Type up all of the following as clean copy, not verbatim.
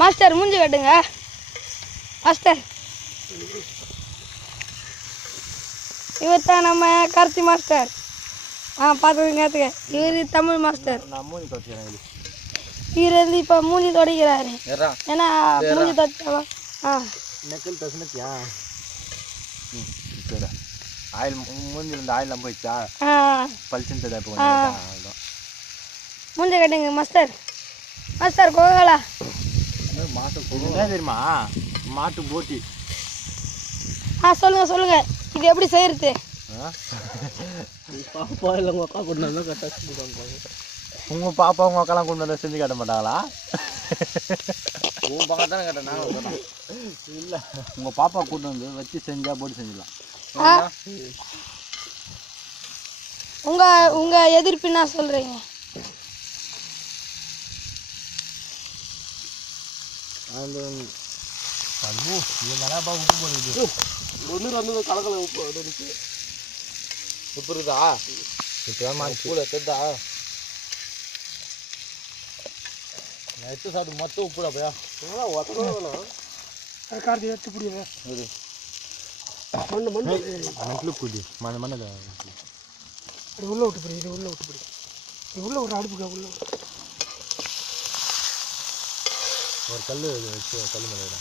Master மூஞ்சி கட்டுங்க master. இவர் தான் நம்ம கார்த்தி மாஸ்டர். பார்த்துக்கங்க. இவர் தமிழ் மாஸ்டர். இவர் வந்து இப்போ மூஞ்சி துடைக்கிறாரு. ஏன்னா மூஞ்சி துடைச்சாலும் நெக்கல் தசுனத்தியா ஆயில் மூஞ்சி இந்த ஆயிலாம் போயிடுச்சா பளிச்சுன்னு இப்போ மூஞ்சி கட்டுங்க மாஸ்டர். மாஸ்டர் கோகாலா மாட்டு என்ன தெரியுமா? மாட்டு போட்டி. சொல்லுங்க இது எப்படி செய்யறது? பாப்பா இல்லை உங்கள் அக்கா கொண்டு வந்தால் கரெக்டாக செஞ்சு காமிப்பாங்க. உங்கள் பாப்பா உங்கள் அக்காலாம் கொண்டு வந்தால் செஞ்சு காட்ட மாட்டாங்களா? உங்கள் பக்கம் தானே கேட்டேன். நான் இல்லை உங்கள் பாப்பா கூட்டு வந்து வச்சு செஞ்சால் போட்டு செஞ்சிடலாம். உங்க எதிர்ப்பு என்ன சொல்றீங்க? அந்த உப்பு போடுது. ஒன்று வந்து கலக்கல உப்பு இருக்கு. உப்பு இருக்குதா? இப்போதான் மாட்டு தெரிதா? நான் எடுத்து சாப்பிட்டு மொத்தம் உப்புடா பையா. ஒத்தணும் கார்த்தி எடுத்து புரியுது. மண்ணில் புடி மண்ணை உள்ள விட்டு புடி. இது உள்ள விட்டு புடி. இது உள்ள ஒரு அடுப்புக்கா உள்ள ஒரு கல் வச்சு கல் மேலே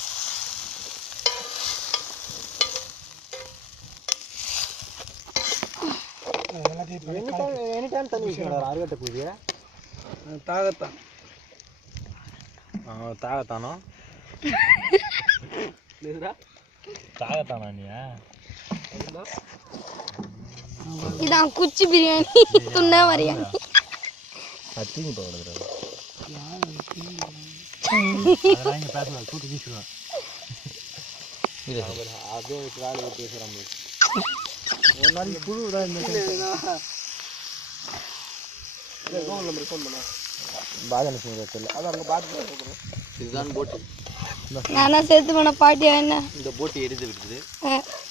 எனி டைம் தண்ணி வச்சுக்கிறாரு. அறுகட்டை கூடிய தாகத்தான் தாகத்தானோ தாகத்தானா நீ? இதான் குச்சி பிரியாணி துண்ணா பிரியாணி. தீங்க போடுறது பேசலாம் கூட்டு வீசுவேன். அதே வேலை பேசுகிறாங்க. ஒரு நாளைக்கு புழு தான் ஃபோன் பண்ண பாதனை தெரியல. அது அங்கே பார்த்து இதுதான் போட்டு நானா சேர்த்து பண்ண பாட்டியா என்ன இந்த போட்டி எடுத்து விட்டுது.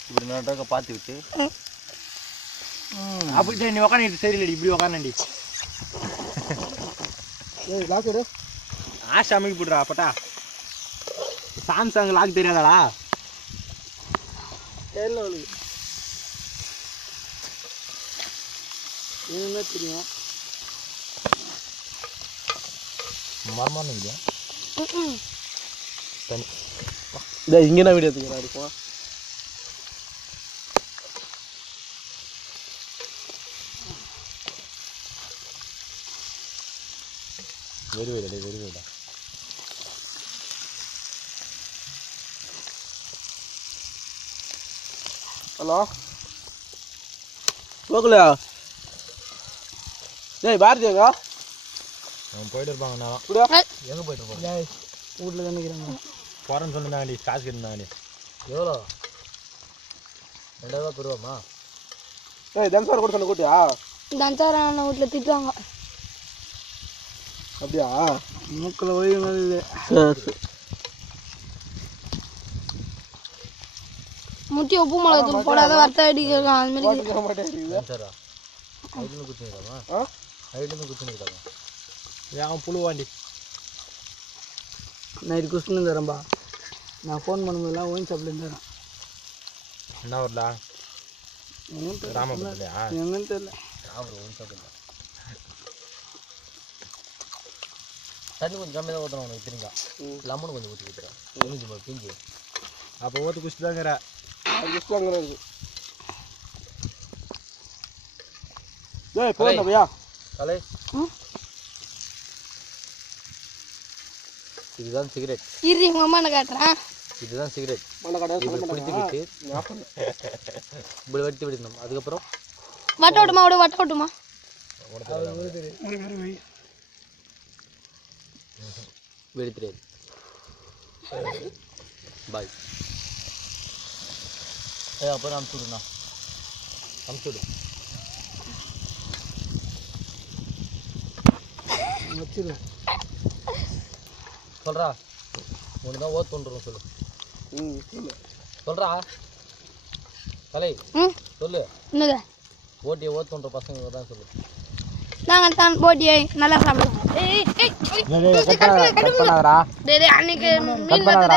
இப்படி நாட்டாக்க பார்த்து விட்டு அப்படி நீ உக்காந்து சரியில்லடி இப்படி உக்காண்டி ஆஷா அமைக்க போடுறா பட்டா. Samsung lock தெரியாதாடா? தெரியல என்ன தெரியும் மர்மானம் இல்லையா? தனி இங்கே நான் வீடியோ எடுத்துக்கிறேன் இருக்கும். வெறுவேடா ஹலோ போகலையா? டேய் பாரதியாங்க அவன் போயிட்டு இருப்பாங்க. எங்கே போயிட்டு இருப்பாங்க? வீட்டில் தான் நிற்கிறாங்க. போகிறேன்னு சொன்னாங்கடி. காசு கேட்டுருந்தாங்கடி. எவ்வளோ? 2000 பெறுவாமா? ஏய் தன்சார் கூட சொன்ன கூட்டியா? தன்சார் அண்ணன் வீட்டில் திட்டுவாங்க. அப்படியா? மூக்கில் ஒழியுங்க. முட்டி உப்பு மிளகா தூள் போடாத வறுத்த அடிக்கிறாங்க. அது மாதிரி குத்துனிருக்காங்க. அவன் புழுவாண்டி நைட்டு குஷ்ணு தரேன்பா. நான் ஃபோன் பண்ணும்போதெல்லாம் ஒயின் ஷாப்லேருந்து தரேன். என்ன வரலா? ராமபுரத்துலையா? எங்கன்னு தெரியல. ராமபுரம் ஒயின் ஷாப் இல்லை. தண்ணி கொஞ்சம் கம்மி தான் ஊற்றுறோம். உனக்கு தெரியுங்க. லெமன் கொஞ்சம் ஊற்றி ஊற்றுறேன். கொஞ்சம் பிஞ்சு அப்போ ஊற்று குஷ்டு தாங்கிற குஷ்டு வாங்குறது. ஏய் போதும் பையா கலை. இதுதான் சிகரெட். இரு உங்க அம்மா நான் காட்டுறேன். இதுதான் சிகரெட். குடிச்சுக்கிட்டு இப்படி வெட்டி விடணும். அதுக்கப்புறம் வட்ட விட்டுமா வெடி தெரியாது. பாய். அப்புறம் அமுச்சுடுண்ணா அமுச்சுடு வச்சிரு சொல்கிறா. உனக்கு தான் ஓத்து வந்துடும் சொல்லு. சொல்கிறா கலை சொல்லு. என்னது ஓட்டியை ஓத்து பண்ணுற பசங்க தான் சொல்லு. நாங்கள் தான் போட்டியை நல்லா சாப்பிடுவோம். கட் பண்ணாதடா அன்னைக்கு மீன் வந்தது